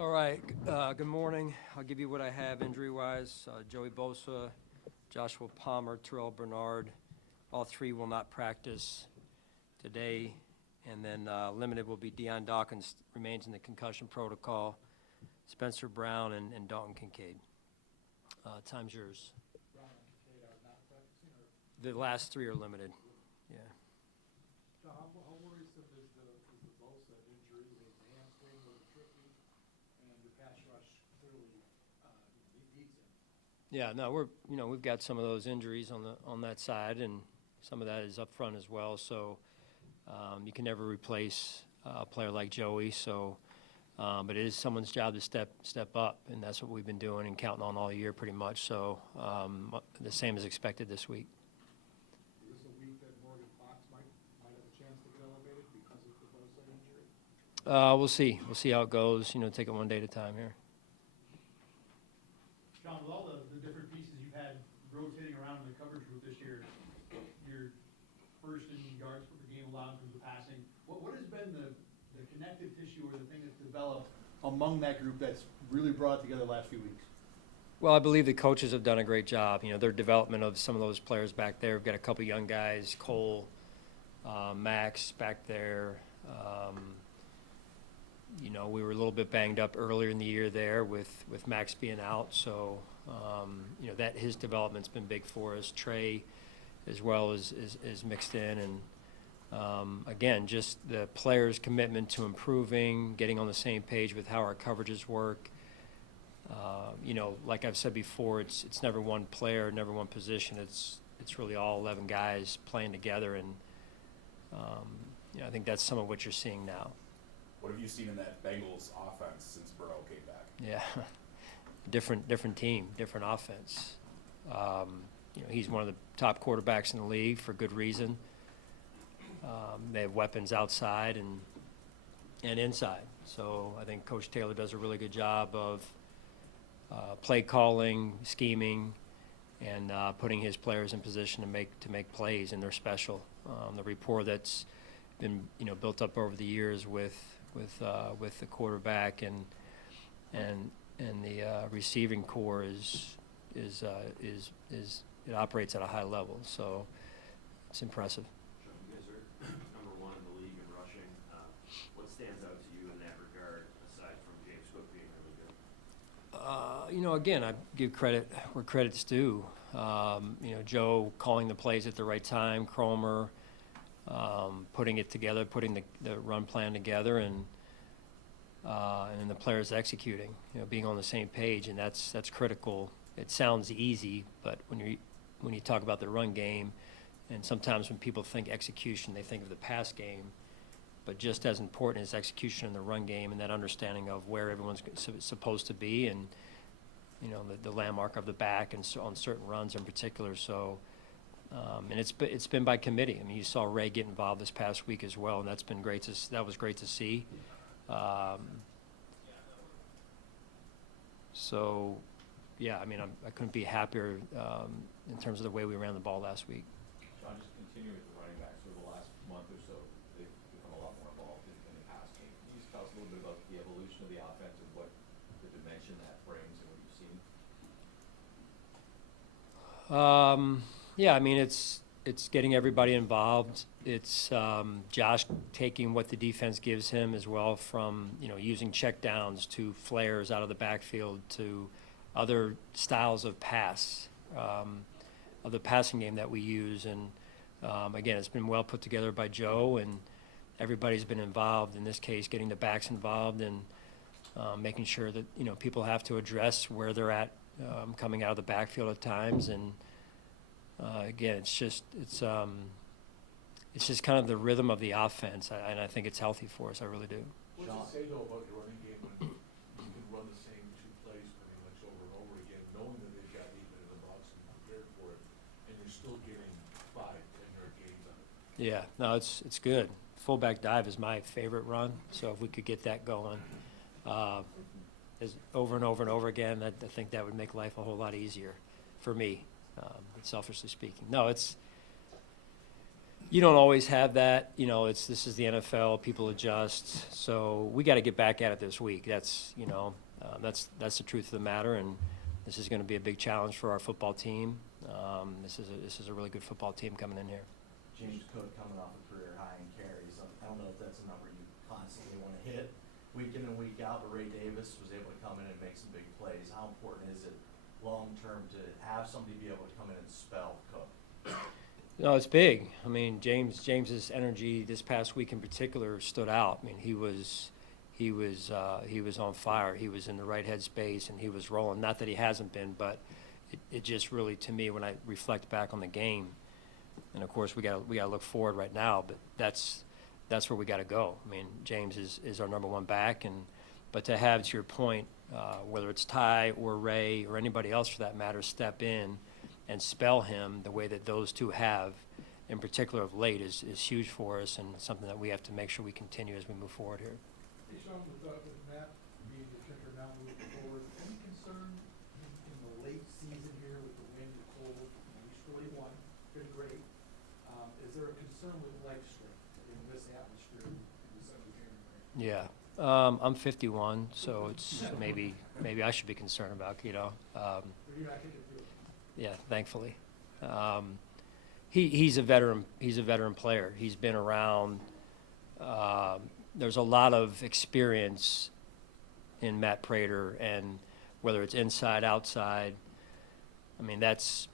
All right, good morning. I'll give you what I have injury-wise. Joey Bosa, Joshua Palmer, Terrell Bernard, all three will not practice today. And then limited will be Deion Dawkins, remains in the concussion protocol, Spencer Brown, and Dalton Kincaid. Time's yours. Brown and Kincaid are not practicing, or? The last three are limited, yeah. Now, how worrisome is the Bosa injury? The hamstring was tricky, and your pass rush clearly needs him. Yeah, no, we've got some of those injuries on that side, and some of that is up front as well. So you can never replace a player like Joey. So, but it is someone's job to step up, and that's what we've been doing and counting on all year pretty much. So the same is expected this week. Is this a week that Morgan Fox might have a chance to get elevated because of the Bosa injury? We'll see. We'll see how it goes. Take it one day at a time here. John, with all the different pieces you've had rotating around in the coverage group this year, you're first in yards per game allowed in terms of passing. What has been the connective tissue or the thing that's developed among that group that's really brought together the last few weeks? Well, I believe the coaches have done a great job. Their development of some of those players back there. We've got a couple young guys, Cole, Max back there. We were a little bit banged up earlier in the year there with Max being out. So, that his development's been big for us. Trey as well is mixed in. And, again, just the players' commitment to improving, getting on the same page with how our coverages work. Like I've said before, it's never one player, never one position. It's really all 11 guys playing together. And, I think that's some of what you're seeing now. What have you seen in that Bengals offense since Burrow came back? Yeah, different team, different offense. He's one of the top quarterbacks in the league for good reason. They have weapons outside and inside. So I think Coach Taylor does a really good job of play calling, scheming, and putting his players in position to make plays, and they're special. The rapport that's been built up over the years with the quarterback and the receiving core is it operates at a high level, so it's impressive. Sean, you guys are number one in the league in rushing. What stands out to you in that regard, aside from James Cook being really good? Again, I give credit where credit's due. Joe calling the plays at the right time, Cromer putting it together, putting the run plan together, and the players executing, being on the same page, and that's critical. It sounds easy, but when you talk about the run game, and sometimes when people think execution, they think of the pass game, but just as important is execution in the run game and that understanding of where everyone's supposed to be, and the landmark of the back and so on certain runs in particular. So. And it's been by committee. I mean, you saw Ray get involved this past week as well, and that was great to see. So, yeah, I mean, I couldn't be happier in terms of the way we ran the ball last week. John, just continuing with the running backs over the last month or so, they've become a lot more involved in the pass game. Can you just tell us a little bit about the evolution of the offense and what the dimension that brings and what you've seen? Yeah, I mean, it's getting everybody involved. It's Josh taking what the defense gives him as well, from using check downs to flares out of the backfield to other styles of pass, of the passing game that we use. And again, it's been well put together by Joe, and everybody's been involved. In this case, getting the backs involved and making sure that people have to address where they're at coming out of the backfield at times. And again, it's just kind of the rhythm of the offense, and I think it's healthy for us. I really do. What does it say, though, about your running game when you can run the same two plays pretty much over and over again, knowing that they've got even in the box and prepared for it, and you're still getting 5-10-yard gains on it? Yeah, no, it's good. Fullback dive is my favorite run, so if we could get that going as over and over and over again, I think that would make life a whole lot easier for me, selfishly speaking. No, You don't always have that, this is the NFL, people adjust, so we gotta get back at it this week. That's, that's the truth of the matter, and this is gonna be a big challenge for our football team. This is a really good football team coming in here. James Cook coming off a career high in carries. I don't know if that's a number you constantly want to hit week in and week out, but Ray Davis was able to come in and make some big plays. How important is it long-term to have somebody be able to come in and spell Cook? No, it's big. I mean, James's energy this past week in particular stood out. I mean, he was on fire. He was in the right headspace and he was rolling. Not that he hasn't been, but it just really, to me, when I reflect back on the game, and of course we got to look forward right now, but that's where we got to go. I mean, James is our number one back, but to have, to your point, whether it's Ty or Ray or anybody else for that matter, step in and spell him the way that those two have, in particular of late, is huge for us and something that we have to make sure we continue as we move forward here. Hey, Sean, with Matt being the kicker now moving forward, any concern in the late season here with the wind, the cold? You still won, been great. Is there a concern with leg strength in this atmosphere in December, January? Yeah. I'm 51, so it's maybe I should be concerned about, But you're not kicking through it. Yeah, thankfully. He's a veteran. He's a veteran player. He's been around. There's a lot of experience in Matt Prater, and whether it's inside, outside, I mean that's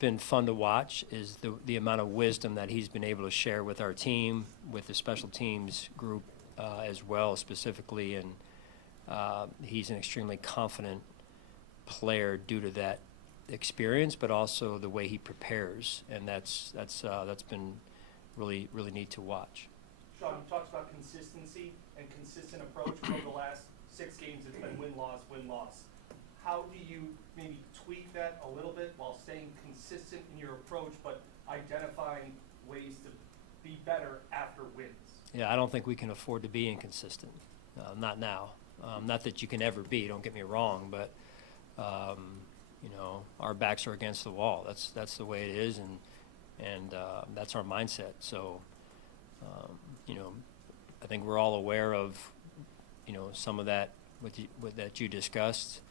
been fun to watch. Is the amount of wisdom that he's been able to share with our team, with the special teams group as well, specifically, and he's an extremely confident player due to that experience, but also the way he prepares, and that's been really neat to watch. Sean, you talked about consistency and consistent approach. Over the last 6 games, it's been win-loss, win-loss. How do you maybe tweak that a little bit while staying consistent in your approach, but identifying ways to be better after wins? Yeah, I don't think we can afford to be inconsistent. Not now. Not that you can ever be. Don't get me wrong, but our backs are against the wall. That's the way it is, and that's our mindset. So, I think we're all aware of, some of that that you discussed,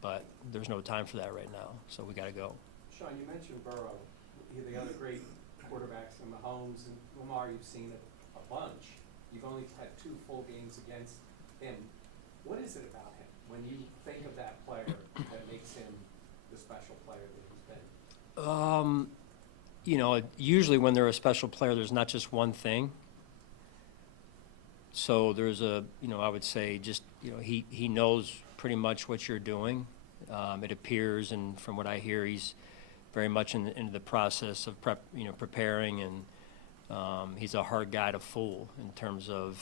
but there's no time for that right now. So we got to go. Sean, you mentioned Burrow. The other great quarterbacks, and Mahomes and Lamar, you've seen a bunch. You've only had 2 full games against him. What is it about him when you think of that player that makes him the special player that he's been? Usually when they're a special player, there's not just one thing. So there's I would say just, he knows pretty much what you're doing. It appears, and from what I hear, he's very much in the process of preparing, and he's a hard guy to fool in terms of,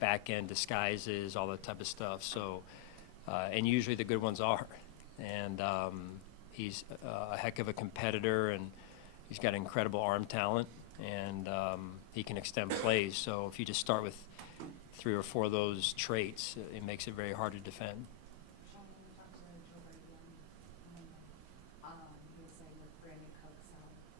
back end disguises, all that type of stuff. So, and usually the good ones are, and he's a heck of a competitor, and he's got incredible arm talent, and he can extend plays. So if you just start with 3 or 4 of those traits, it makes it very hard to defend. Sean, when we talked to Joe Brady on Monday, he was saying with Brandon Cooks,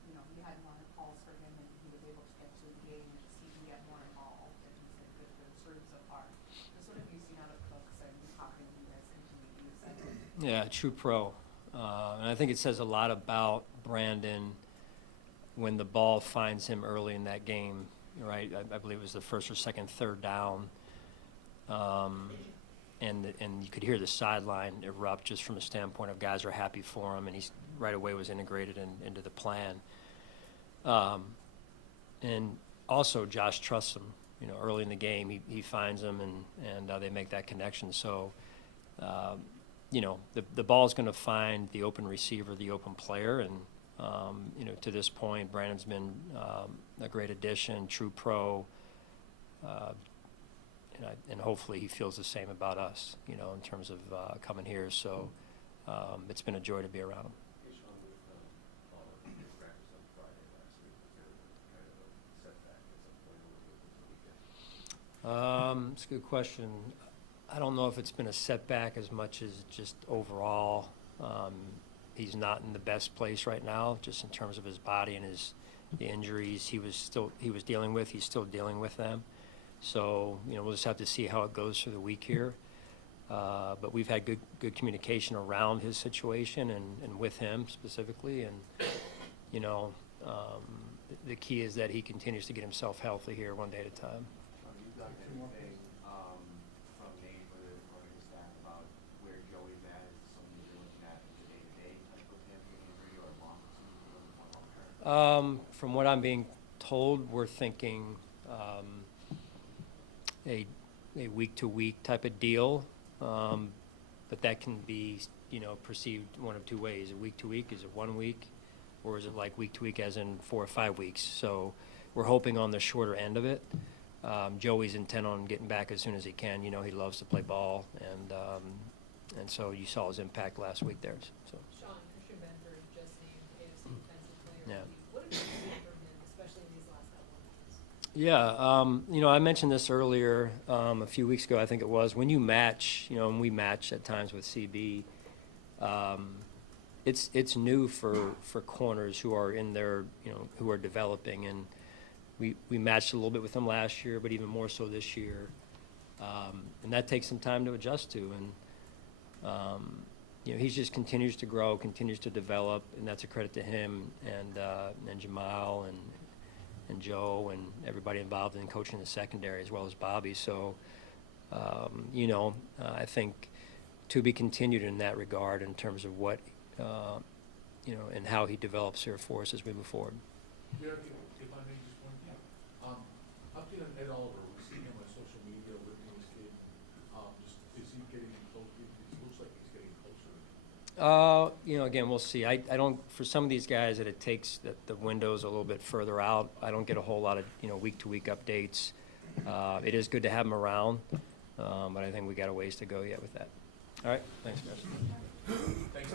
he had more calls for him and he was able to get to the game and just he can get more involved, and he said it's room so far. Just what have you seen out of Cooks, and how can you guys continue to use that? Yeah, true pro. And I think it says a lot about Brandon when the ball finds him early in that game, right? I believe it was the first or second, third down. And you could hear the sideline erupt just from a standpoint of guys are happy for him, and he's right away was integrated into the plan. And also Josh trusts him. Early in the game, he finds him, and they make that connection. So, the ball's going to find the open receiver, the open player, and to this point, Brandon's been a great addition, true pro, and hopefully he feels the same about us, in terms of coming here. So it's been a joy to be around him. Hey, Sean, with all of your practice on Friday last week, was there kind of a setback at some point over the weekend? It's a good question. I don't know if it's been a setback as much as just overall. He's not in the best place right now, just in terms of his body and the injuries he was dealing with. He's still dealing with them. So, we'll just have to see how it goes through the week here. But we've had good communication around his situation and with him specifically. And, the key is that he continues to get himself healthy here one day at a time. Have you done anything, from Nate or the staff about where Joey's at? Is it something you're looking at as a day-to-day type of hamstring injury or long-term? From what I'm being told, we're thinking a week-to-week type of deal, but that can be, perceived one of two ways. A week-to-week, is it 1 week, or is it like week-to-week as in 4 or 5 weeks? So we're hoping on the shorter end of it. Joey's intent on getting back as soon as he can. He loves to play ball, and so you saw his impact last week there. So. Sean, Christian Benford just named AFC Defensive Player Yeah. of the Week. What have you seen from him, especially in these last couple of games? Yeah, I mentioned this earlier a few weeks ago, I think it was. When you match, and we match at times with CB, it's new for corners who are in their, who are developing, and we matched a little bit with them last year, but even more so this year, and that takes some time to adjust to, and he just continues to grow, continues to develop, and that's a credit to him and Jamal and Joe and everybody involved in coaching the secondary as well as Bobby. So, I think to be continued in that regard in terms of what, and how he develops here for us as we move forward. Derek, if I may just one thing. Update on Ed Oliver. We see him on social media lifting his kid. Is he getting close? It looks like he's getting closer. Again, we'll see. I don't, for some of these guys that it takes the windows a little bit further out, I don't get a whole lot of, week-to-week updates. It is good to have them around, but I think we got a ways to go yet with that. All right, thanks, guys. Thanks.